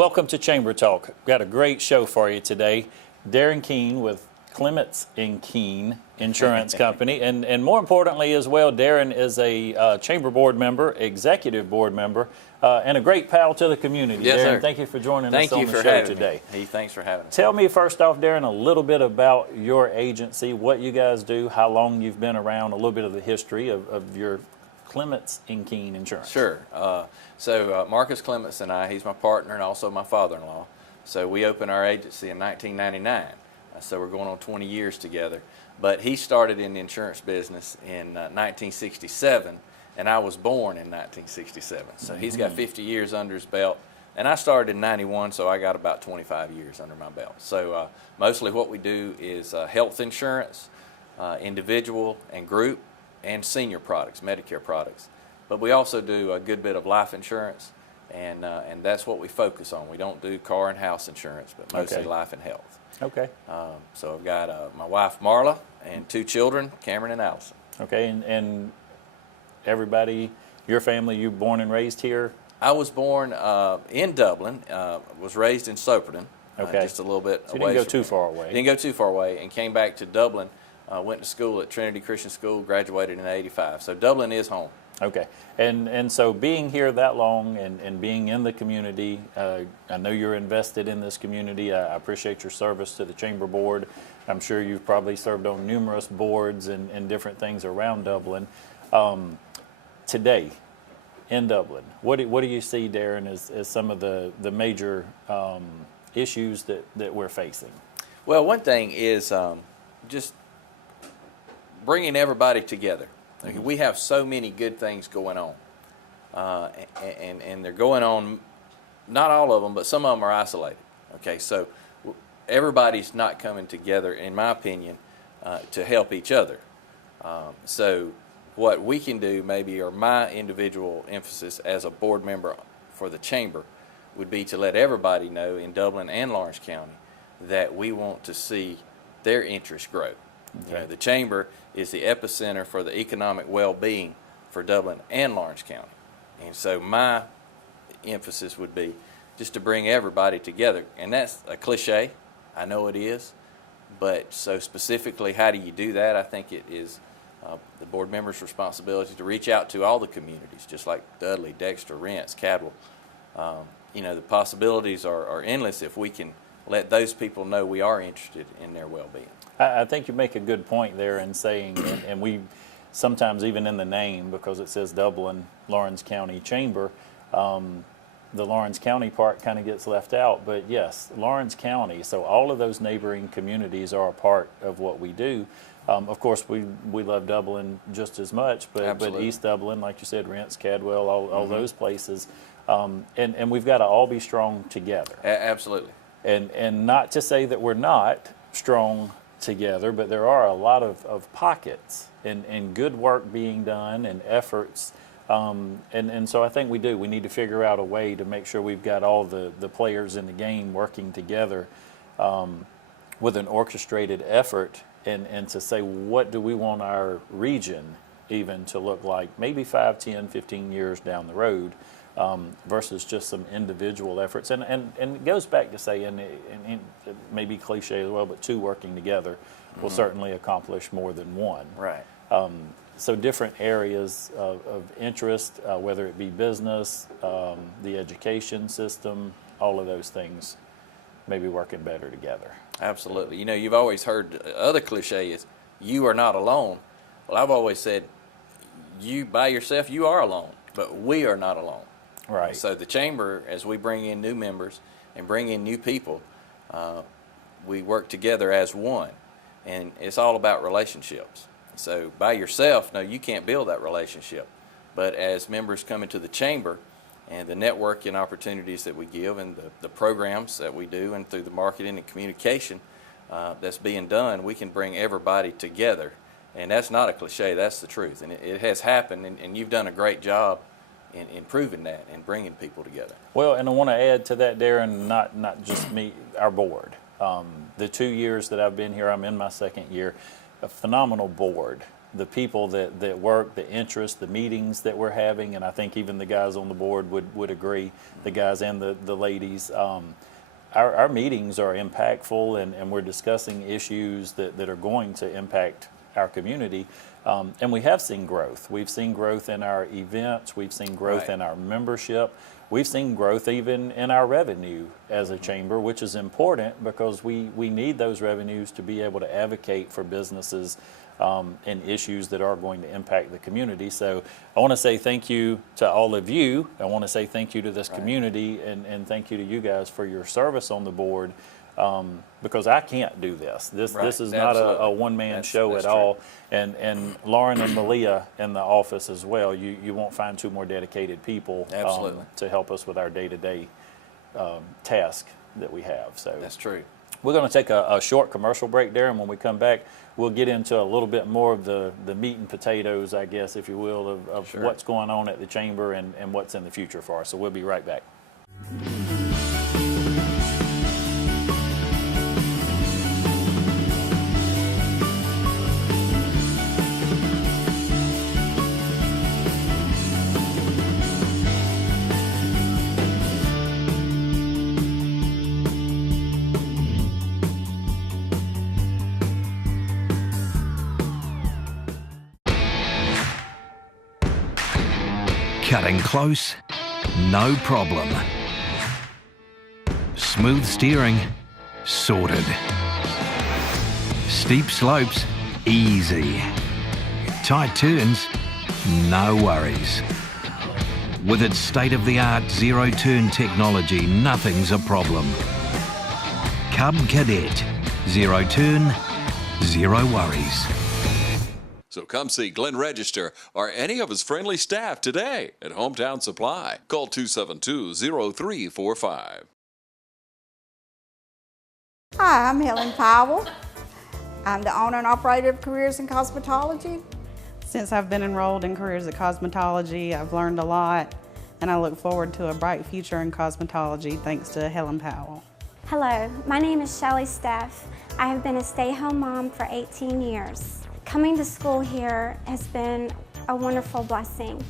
Welcome to Chamber Talk. We've got a great show for you today. Darin Keene with Clements and Keene Insurance Company, and more importantly as well, Darin is a Chamber Board member, Executive Board member, and a great pal to the community. Yes, Darin, sir. thank you for joining us on the show today. Hey, thanks for having us. Tell me first off, Darin, a little bit about your agency, what you guys do, how long you've been around, a little bit of the history of your Clements and Keene Insurance. Sure. So Marcus Clements and I, he's my partner and also my father-in-law. So we opened our agency in 1999. So we're going on 20 years together. But he started in the insurance business in 1967, and I was born in 1967. So he's got 50 years under his belt. And I started in 91, so I got about 25 years under my belt. So mostly what we do is health insurance, individual and group, and senior products, Medicare products. But we also do a good bit of life insurance, and that's what we focus on. We don't do car and house insurance, but mostly life and health. Okay. So I've got my wife Marla and 2 children, Cameron and Allison. Okay, and everybody, your family, you born and raised here? I was born in Dublin, was raised in Soperton, just a little bit so away. You didn't go too far away. Didn't go too far away, and came back to Dublin. Went to school at Trinity Christian School, graduated in '85. So Dublin is home. Okay, and so being here that long and being in the community, I know you're invested in this community. I appreciate your service to the Chamber Board. I'm sure you've probably served on numerous boards and different things around Dublin. Today, in Dublin, what do you see, Darin, as some of the major issues that we're facing? Well, one thing is just bringing everybody together. We have so many good things going on, and they're going on, not all of them, but some of them are isolated. Okay, so everybody's not coming together, in my opinion, to help each other. So what we can do, maybe, or my individual emphasis as a board member for the Chamber, would be to let everybody know in Dublin and Lawrence County that we want to see their interests grow. Okay. You know, the Chamber is the epicenter for the economic well-being for Dublin and Lawrence County. And so my emphasis would be just to bring everybody together. And that's a cliche, I know it is, but so specifically how do you do that? I think it is the board member's responsibility to reach out to all the communities, just like Dudley, Dexter, Rents, Cadwell. You know, the possibilities are endless if we can let those people know we are interested in their well-being. I think you make a good point there in saying, and we sometimes even in the name, because it says Dublin, Lawrence County Chamber, the Lawrence County part kind of gets left out. But yes, Lawrence County, so all of those neighboring communities are a part of what we do. Of course, we love Dublin just as much, but East Dublin, like you said, Rents, Cadwell, all those places, and we've got to all be strong together. Absolutely. And not to say that we're not strong together, but there are a lot of pockets and good work being done and efforts. And so I think we need to figure out a way to make sure we've got all the players in the game working together with an orchestrated effort and to say, what do we want our region even to look like maybe 5, 10, 15 years down the road, versus just some individual efforts. And it goes back to saying, and it may be cliche as well, but 2 working together will certainly accomplish more than 1. Right. So different areas of interest, whether it be business, the education system, all of those things maybe working better together. Absolutely. You know, you've always heard the other cliche is, you are not alone. Well, I've always said, you by yourself, you are alone, but we are not alone. Right. So the Chamber, as we bring in new members and bring in new people, we work together as one, and it's all about relationships. So by yourself, no, you can't build that relationship. But as members come into the Chamber and the networking opportunities that we give and the programs that we do and through the marketing and communication that's being done, we can bring everybody together. And that's not a cliche, that's the truth. And it has happened, and you've done a great job in proving that and bringing people together. Well, and I want to add to that, Darin, not just me, our board. The 2 years that I've been here, I'm in my 2nd year, a phenomenal board. the people that work, the interest, the meetings that we're having, and I think even the guys on the board would agree, the guys and the ladies. Our meetings are impactful, and we're discussing issues that are going to impact our community. And we have seen growth. We've seen growth in our events. We've seen growth Right. in our membership. We've seen growth even in our revenue as a chamber, which is important because we need those revenues to be able to advocate for businesses and issues that are going to impact the community. So I want to say thank you to all of you. I want to say thank you to this community, and thank you to you guys for your service on the board, because I can't do this. This is not a one-man show at all. And Lauren and Malia in the office as well. You won't find two more dedicated people to help us with our day-to-day task that we have. So That's true. we're going to take a short commercial break there, and when we come back, we'll get into a little bit more of the meat and potatoes, I guess, if you will, of Sure. what's going on at the chamber and what's in the future for us. So we'll be right back. Cutting close, no problem. Smooth steering, sorted. Steep slopes, easy. Tight turns, no worries. With its state-of-the-art zero-turn technology, nothing's a problem. Cub Cadet, zero turn, zero worries. So come see Glenn Register or any of his friendly staff today at Hometown Supply. Call 272-0345. Hi, I'm Helen Powell. I'm the owner and operator of Careers in Cosmetology. Since I've been enrolled in Careers at Cosmetology, I've learned a lot, and I look forward to a bright future in cosmetology thanks to Helen Powell. Hello, my name is Shelley Steff. I have been a stay-home mom for 18 years. Coming to school here has been a wonderful blessing.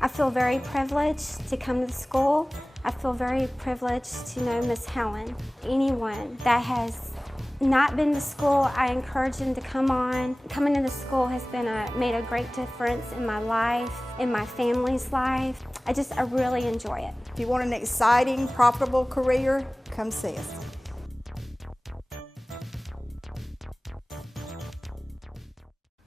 I feel very privileged to come to school. I feel very privileged to know Miss Helen. Anyone that has not been to school, I encourage them to come on. Coming to the school has been made a great difference in my life, in my family's life. I really enjoy it. If you want an exciting, profitable career, come see us.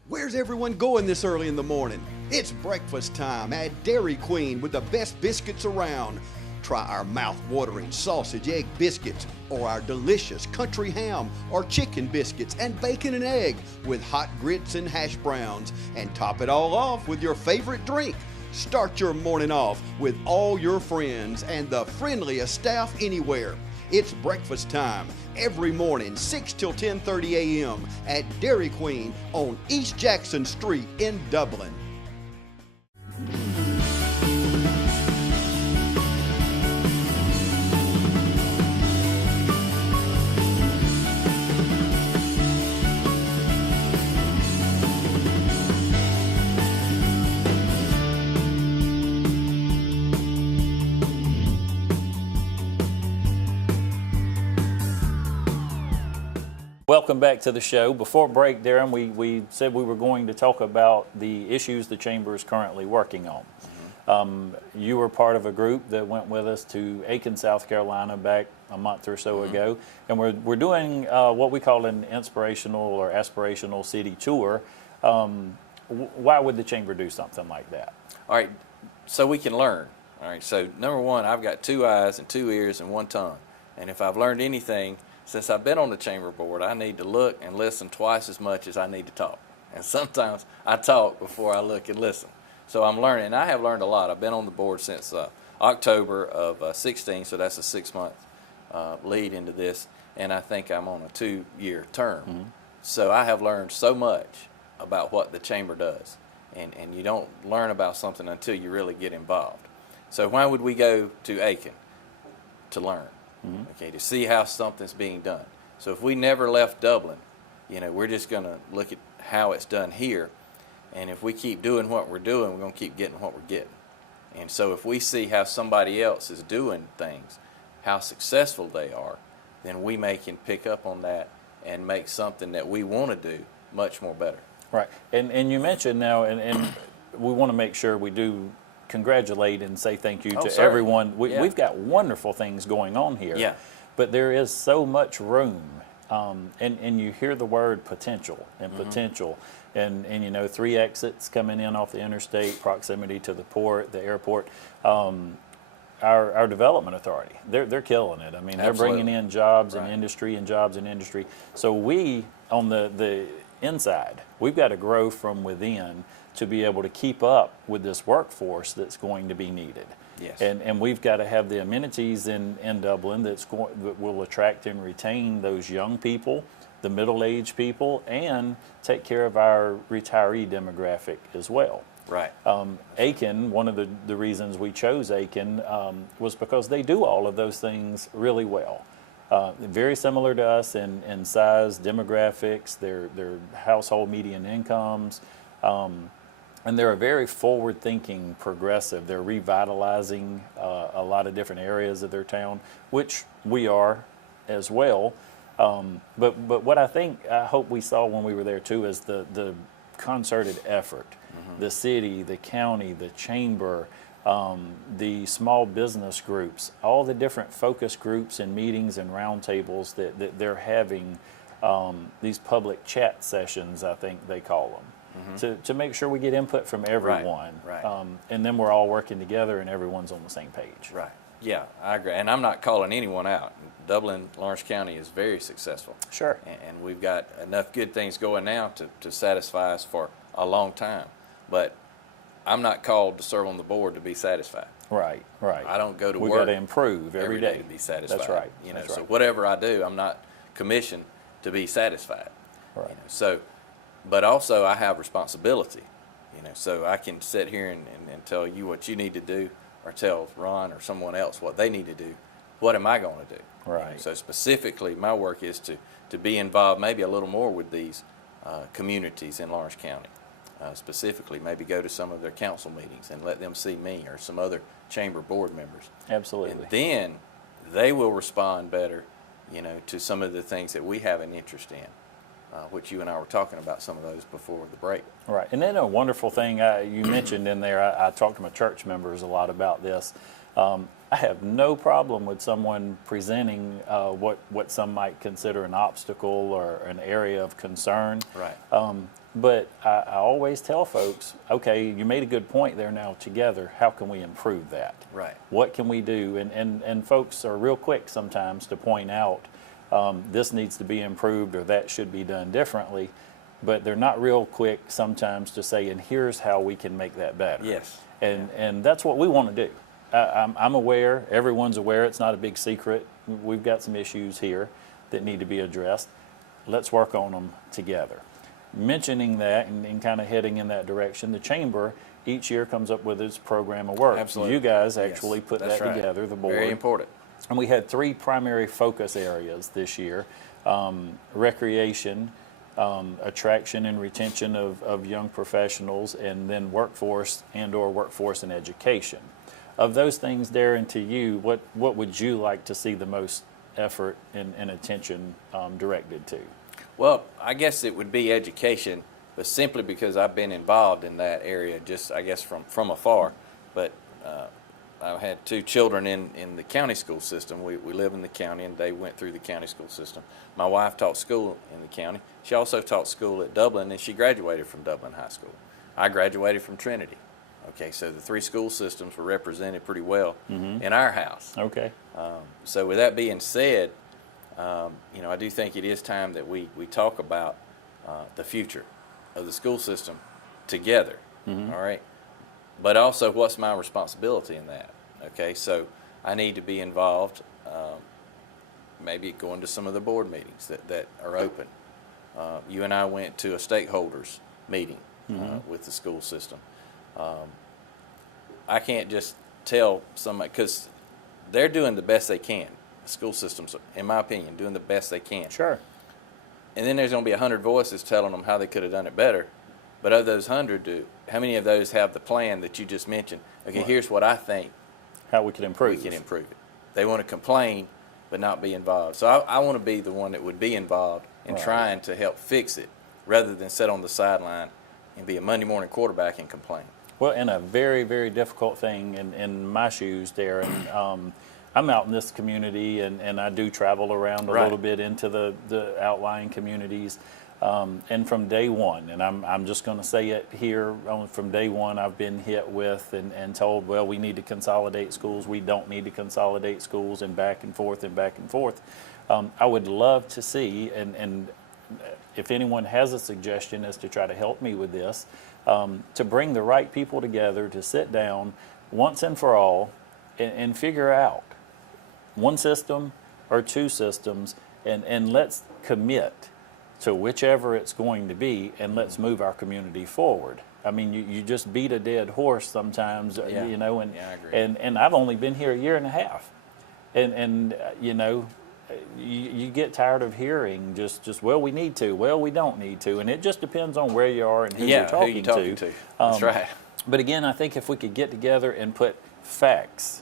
Where's everyone going this early in the morning? It's breakfast time at Dairy Queen with the best biscuits around. Try our mouth-watering sausage egg biscuits or our delicious country ham or chicken biscuits and bacon and egg with hot grits and hash browns. And top it all off with your favorite drink. Start your morning off with all your friends and the friendliest staff anywhere. It's breakfast time every morning, 6 till 10:30 a.m. at Dairy Queen on East Jackson Street in Dublin. Welcome back to the show. Before break, Darin, we said we were going to talk about the issues the Chamber is currently working on. You were part of a group that went with us to Aiken, South Carolina back a month or so ago, and we're doing what we call an inspirational or aspirational city tour. Why would the Chamber do something like that? All right, so we can learn. All right, so number one, I've got 2 eyes and 2 ears and 1 tongue. And if I've learned anything, since I've been on the chamber board, I need to look and listen twice as much as I need to talk. And sometimes I talk before I look and listen. So I'm learning, and I have learned a lot. I've been on the board since October of 16, so that's a 6-month lead into this. And I think I'm on a 2-year term. So I have learned so much about what the chamber does. And you don't learn about something until you really get involved. So why would we go to Aiken? To learn. Okay, to see how something's being done. So if we never left Dublin, we're just going to look at how it's done here. And if we keep doing what we're doing, we're going to keep getting what we're getting. And so if we see how somebody else is doing things, how successful they are, then we can pick up on that and make something that we want to do much more better. Right. And you mentioned now, and we want to make sure we do congratulate and say thank you to certainly. everyone. Yeah. We've got wonderful things going on here. Yeah. But there is so much room. And you hear the word potential and potential. And you know, 3 exits coming in off the interstate, proximity to the port, the airport. Our development authority, they're killing it. I mean, they're Absolutely. bringing in jobs Right. and industry and jobs and industry. So we, on the inside, we've got to grow from within to be able to keep up with this workforce that's going to be needed. Yes. And we've got to have the amenities in Dublin that will attract and retain those young people, the middle-aged people, and take care of our retiree demographic as well. Right. Aiken, one of the reasons we chose Aiken was because they do all of those things really well. Very similar to us in size, demographics, their household median incomes, and they're a very forward-thinking, progressive. They're revitalizing a lot of different areas of their town, which we are as well. But what I hope we saw when we were there too is the concerted effort. The city, the county, the chamber, the small business groups, all the different focus groups and meetings and roundtables that they're having, these public chat sessions, I think they call them, to make sure we get input from everyone. Right. And then we're all working together and everyone's on the same page. Right. Yeah, I agree. And I'm not calling anyone out. Dublin, Lawrence County is very successful. Sure. And we've got enough good things going now to satisfy us for a long time. But I'm not called to serve on the board to be satisfied. Right, right. I don't go to We've work got to improve every day to be satisfied. That's right. You know, That's so right. whatever I do, I'm not commissioned to be satisfied. Right. You know, so, but also I have responsibility. You know, so I can sit here and tell you what you need to do, or tell Ron or someone else what they need to do. What am I going to do? Right. You know, so specifically, my work is to be involved maybe a little more with these communities in Lawrence County. Specifically, maybe go to some of their council meetings and let them see me or some other chamber board members. Absolutely. And then they will respond better, you know, to some of the things that we have an interest in, which you and I were talking about some of those before the break. Right, and then a wonderful thing you mentioned in there, I talked to my church members a lot about this. I have no problem with someone presenting what some might consider an obstacle or an area of concern. Right. But I always tell folks, okay, you made a good point there. Now together, how can we improve that? Right. What can we do? And folks are real quick sometimes to point out this needs to be improved or that should be done differently. But they're not real quick sometimes to say, and here's how we can make that better. Yes. And that's what we want to do. I'm aware, everyone's aware, it's not a big secret. We've got some issues here that need to be addressed. Let's work on them together. Mentioning that and kind of heading in that direction, the chamber each year comes up with its program of work. Absolutely. You guys Yes, actually put that's that right. together, the board. Very important. And we had 3 primary focus areas this year: recreation, attraction and retention of young professionals, and then workforce and/or workforce and education. Of those things, Darin, to you, what would you like to see the most effort and attention directed to? Well, I guess it would be education, but simply because I've been involved in that area, just I guess from afar. But I've had 2 children in the county school system. We live in the county, and they went through the county school system. My wife taught school in the county. She also taught school at Dublin, and she graduated from Dublin High School. I graduated from Trinity. Okay, so the 3 school systems were represented pretty well in our house. Okay. So with that being said, you know, I do think it is time that we talk about the future of the school system together, all right? But also, what's my responsibility in that? Okay, so I need to be involved, maybe going to some of the board meetings that are open. You and I went to a stakeholders meeting with the school system. I can't just tell somebody, because they're doing the best they can. The school systems, in my opinion, doing the best they can. Sure. And then there's going to be 100 voices telling them how they could have done it better. But of those 100, how many of those have the plan that you just mentioned? Okay, Right. here's what I think How we can improve. we can improve it. They want to complain but not be involved. So I want to be the one that would be involved in Right. trying to help fix it rather than sit on the sideline and be a Monday morning quarterback and complain. Well, and a very, very difficult thing in my shoes, Darin. I'm out in this community, and I do travel around a Right. little bit into the outlying communities. And from day one, and I'm just going to say it here, from day one, I've been hit with and told, well, we need to consolidate schools, we don't need to consolidate schools, and back and forth and back and forth. I would love to see, and if anyone has a suggestion as to try to help me with this, to bring the right people together to sit down once and for all and figure out one system or two systems, and let's commit to whichever it's going to be, and let's move our community forward. I mean, you just beat a dead horse sometimes, Yeah. you know, and, Yeah, I agree. and I've only been here a year and a half. And you know, you get tired of hearing just, well, we need to, well, we don't need to, and it just depends on where you are and who you're talking who you talking to. That's right. But again, I think if we could get together and put facts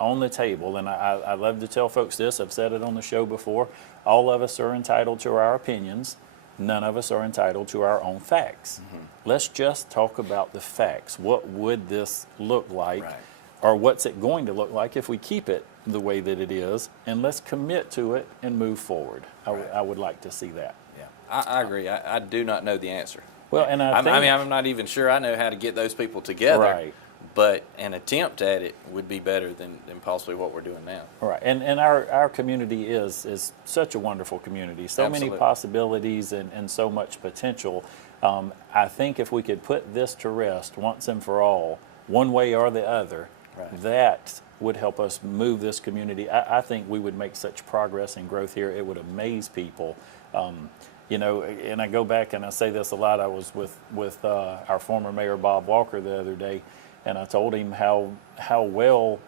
on the table, and I love to tell folks this, I've said it on the show before, all of us are entitled to our opinions, none of us are entitled to our own facts. Let's just talk about the facts. What would this look like? Right. Or what's it going to look like if we keep it the way that it is, and let's commit to it and move forward. I would like to see that. Yeah, I agree. I do not know the answer. Well, and I mean, think- I'm not even sure I know how to get those people together. Right. But an attempt at it would be better than possibly what we're doing now. Right, and our community is such a wonderful community. So Absolutely. many possibilities and so much potential. I think if we could put this to rest once and for all, one way or the other, Right. that would help us move this community. I think we would make such progress and growth here. It would amaze people. You know, and I go back and I say this a lot. I was with our former mayor, Bob Walker, the other day, and I told him how well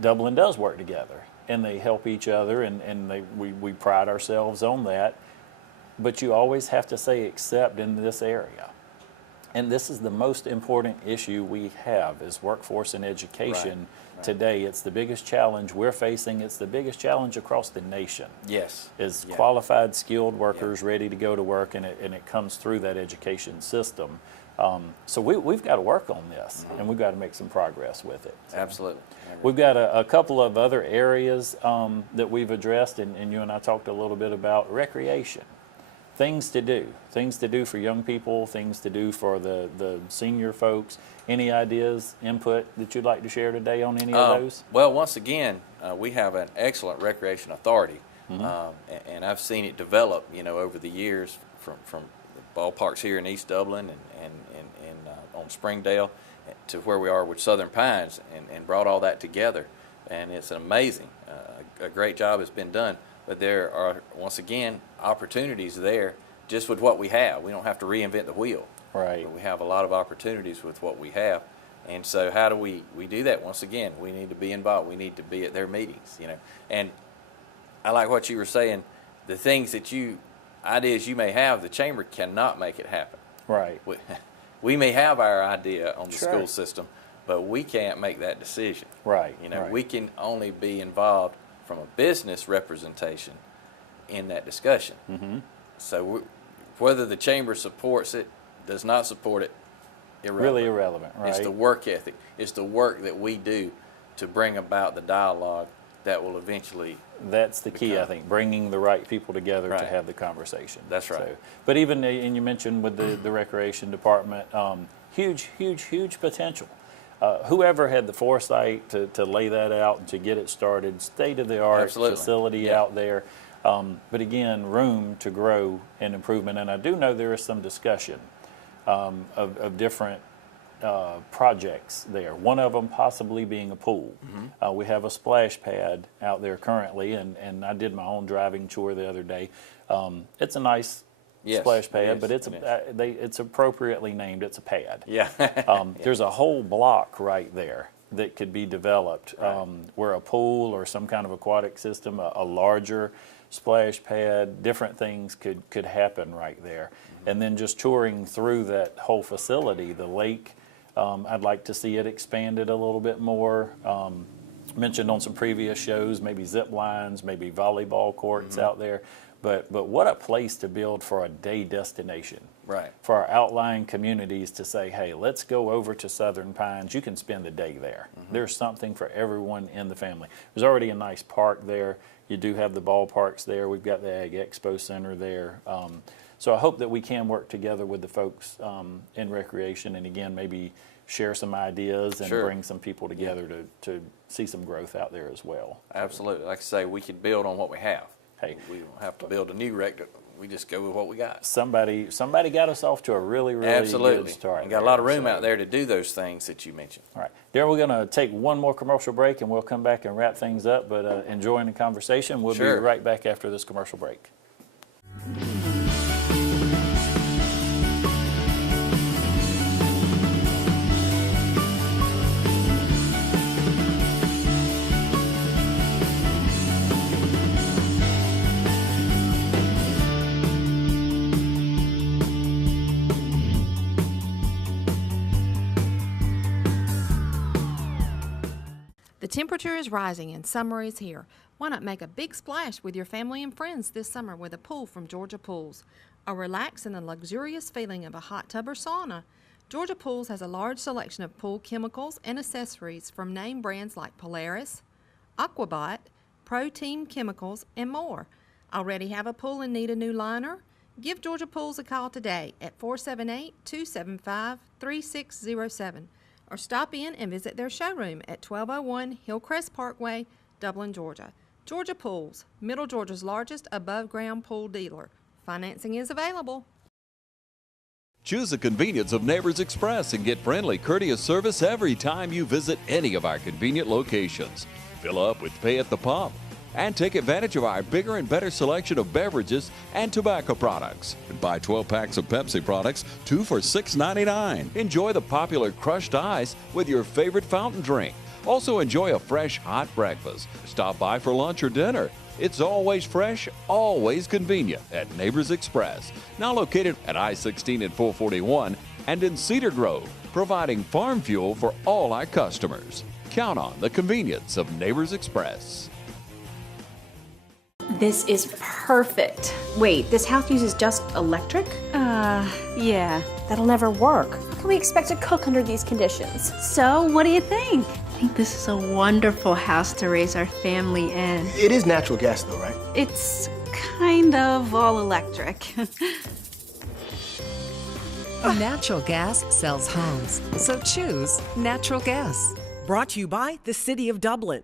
Dublin does work together, and they help each other, and we pride ourselves on that. But you always have to say except in this area. And this is the most important issue we have is workforce and education Right. today. It's the biggest challenge we're facing. It's the biggest challenge across the nation. Yes. Is Yeah. qualified, skilled workers ready to go to work, and it comes through that education system. So we've got to work on this, and we've got to make some progress with it. So Absolutely. I agree. we've got a couple of other areas that we've addressed, and you and I talked a little bit about recreation. Things to do for young people, things to do for the senior folks. Any ideas, input that you'd like to share today on any of those? Well, once again, we have an excellent recreation authority, and I've seen it develop, you know, over the years from the ballparks here in East Dublin and on Springdale to where we are with Southern Pines, and brought all that together, and it's amazing. A great job has been done, but there are, once again, opportunities there just with what we have. We don't have to reinvent the wheel. Right. But we have a lot of opportunities with what we have. And so how do we do that? Once again, we need to be involved. We need to be at their meetings, you know. And I like what you were saying, the things that ideas you may have, the chamber cannot make it happen. Right. We may have our idea on the Sure. school system, but we can't make that decision. Right. You know, right. we can only be involved from a business representation in that discussion. Mm-hmm. So whether the chamber supports it, does not support it, irrelevant. Really irrelevant, right? It's the work ethic. It's the work that we do to bring about the dialogue that will eventually. That's the key, I become. think, bringing the right people together to Right. have the conversation. That's right. So, but even, and you mentioned with the recreation department, huge potential. Whoever had the foresight to lay that out and to get it started, state-of-the-art Absolutely. facility Yeah. out there. But again, room to grow and improvement. And I do know there is some discussion of different projects there. One of them possibly being a pool. We have a splash pad out there currently, and I did my own driving tour the other day. It's a nice Yes, splash it pad, is, but it's appropriately named. It's a pad. Yeah. There's a whole block right there that could be developed Right. where a pool or some kind of aquatic system, a larger splash pad, different things could happen right there. And then just touring through that whole facility, the lake, I'd like to see it expanded a little bit more. Mentioned on some previous shows, maybe zip lines, maybe volleyball courts out there. But what a place to build for a day destination. Right. For our outlying communities to say, hey, let's go over to Southern Pines. You can spend the day there. There's something for everyone in the family. There's already a nice park there. You do have the ballparks there. We've got the Ag Expo Center there. So I hope that we can work together with the folks in recreation, and again, maybe share some ideas and bring some people together to see some growth out there as well. Absolutely. Like I say, we can build on what we have. Hey, We don't have to build a new rec. We just go with what we got. somebody got us off to a really Absolutely. good start. And got a lot of room out there to do those things that you mentioned. All right, Darin, we're going to take one more commercial break, and we'll come back and wrap things up. But enjoying the conversation, we'll be right back after this commercial break. The temperature is rising and summer is here. Why not make a big splash with your family and friends this summer with a pool from Georgia Pools? A relaxed and a luxurious feeling of a hot tub or sauna. Georgia Pools has a large selection of pool chemicals and accessories from name brands like Polaris, Aquabot, Pro Team Chemicals, and more. Already have a pool and need a new liner? Give Georgia Pools a call today at 478-275-3607. Or stop in and visit their showroom at 1201 Hillcrest Parkway, Dublin, Georgia. Georgia Pools, Middle Georgia's largest above-ground pool dealer. Financing is available. Choose the convenience of Neighbors Express and get friendly, courteous service every time you visit any of our convenient locations. Fill up with pay at the pump and take advantage of our bigger and better selection of beverages and tobacco products. And buy 12 packs of Pepsi products, 2 for $6.99. Enjoy the popular crushed ice with your favorite fountain drink. Also enjoy a fresh, hot breakfast. Stop by for lunch or dinner. It's always fresh, always convenient at Neighbors Express. Now located at I-16 and 441 and in Cedar Grove, providing farm fuel for all our customers. Count on the convenience of Neighbors Express. This is perfect. Wait, this house uses just electric? Yeah, that'll never work. How can we expect to cook under these conditions? So, what do you think? I think this is a wonderful house to raise our family in. It is natural gas though, right? It's kind of all electric. Natural gas sells homes, so choose natural gas. Brought to you by the City of Dublin.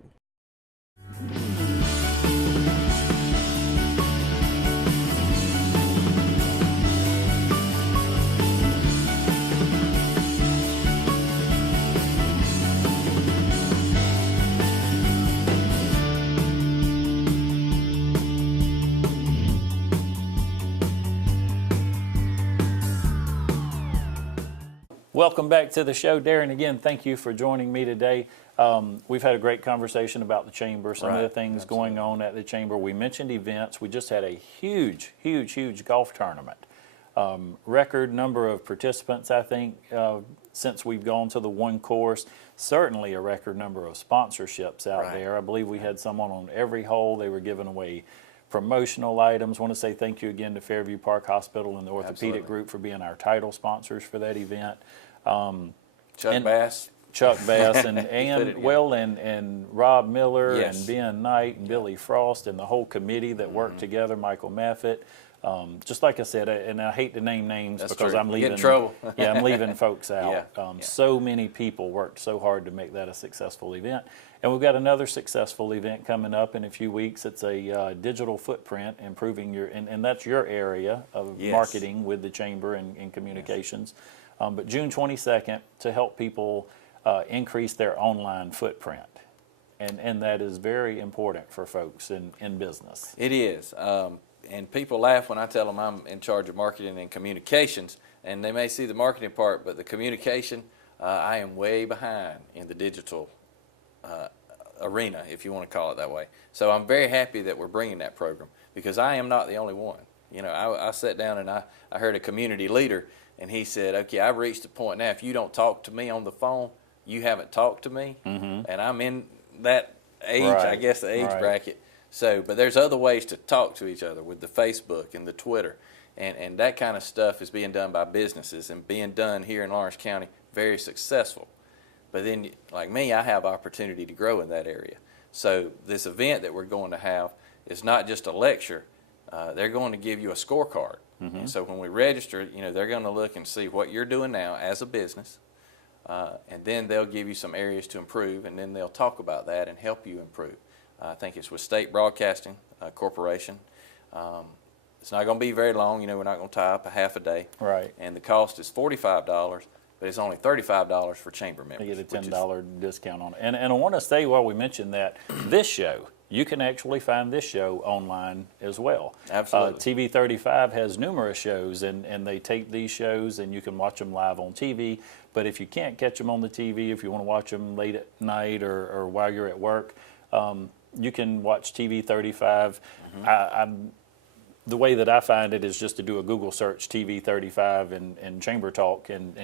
Welcome back to the show. Darin, again, thank you for joining me today. We've had a great conversation about the Chamber, some of the things going on at the Chamber. We mentioned events. We just had a huge golf tournament. Record number of participants, I think, since we've gone to the one course. Certainly a record number of sponsorships out there. I believe we had someone on every hole. They were giving away promotional items. I want to say thank you again to Fairview Park Hospital and the Orthopedic Group for being our title sponsors for that event. Chuck Bass and Rob Miller and Ben Knight and Billy Frost and the whole committee that worked together, Michael Maffett. Just like I said, and I hate to name names because I'm leaving. Get in trouble. I'm leaving folks out. So many people worked so hard to make that a successful event. And we've got another successful event coming up in a few weeks. It's a digital footprint, improving your, and that's your area of marketing with the Chamber and communications. But June 22nd to help people increase their online footprint. And that is very important for folks in business. It is. And people laugh when I tell them I'm in charge of marketing and communications, and they may see the marketing part, but the communication, I am way behind in the digital arena, if you want to call it that way. So I'm very happy that we're bringing that program, because I am not the only one. You know, I sat down and I heard a community leader, and he said, okay, I've reached a point now, if you don't talk to me on the phone, you haven't talked to me. And I'm in that age, I guess, the age bracket. So, but there's other ways to talk to each other with the Facebook and the Twitter. And that kind of stuff is being done by businesses and being done here in Lawrence County, very successful. But then, like me, I have opportunity to grow in that area. So this event that we're going to have is not just a lecture. They're going to give you a scorecard. And so when we register, you know, they're going to look and see what you're doing now as a business. And then they'll give you some areas to improve, and then they'll talk about that and help you improve. I think it's with State Broadcasting Corporation. It's not going to be very long. You know, we're not going to tie up a half a day. Right. And the cost is $45, but it's only $35 for chamber members. You get a $10 discount on it. And I want to say while we mentioned that, this show, you can actually find this show online as well. Absolutely. TV 35 has numerous shows, and they tape these shows, and you can watch them live on TV. But if you can't catch them on the TV, if you want to watch them late at night or while you're at work, you can watch TV 35. The way that I find it is just to do a Google search, TV 35 and Chamber Talk, and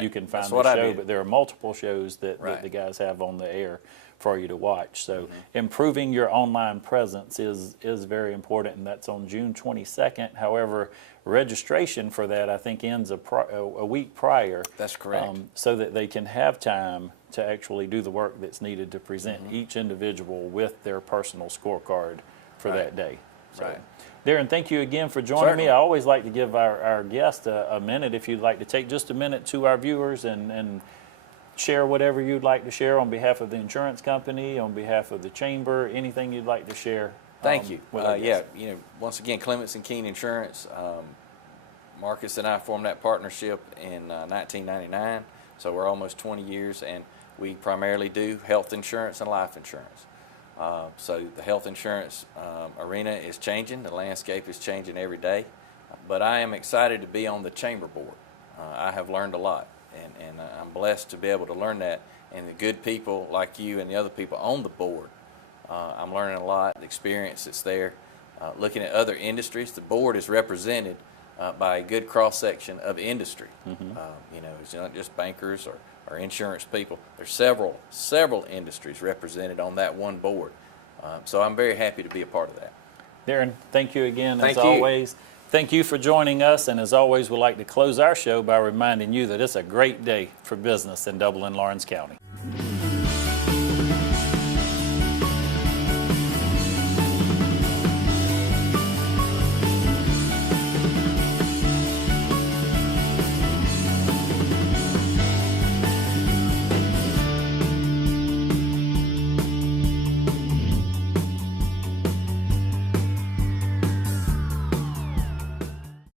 you can find the show. But there are multiple shows that the guys have on the air for you to watch. So improving your online presence is very important, and that's on June 22nd. However, registration for that, I think, ends a week prior. That's correct. So that they can have time to actually do the work that's needed to present each individual with their personal scorecard for that day. So, Darin, thank you again for joining me. I always like to give our guest a minute, if you'd like to take just a minute to our viewers and share whatever you'd like to share on behalf of the insurance company, on behalf of the chamber, anything you'd like to share. Thank you. Yeah, you know, once again, Clements and Keene Insurance. Marcus and I formed that partnership in 1999, so we're almost 20 years, and we primarily do health insurance and life insurance. So the health insurance arena is changing. The landscape is changing every day. But I am excited to be on the chamber board. I have learned a lot, and I'm blessed to be able to learn that. And the good people like you and the other people on the board, I'm learning a lot, the experience that's there. Looking at other industries, the board is represented by a good cross-section of industry. You know, it's not just bankers or insurance people. There's several industries represented on that one board. So I'm very happy to be a part of that. Darin, thank you again, as always. Thank you for joining us, and as always, we'd like to close our show by reminding you that it's a great day for business in Dublin, Lawrence County.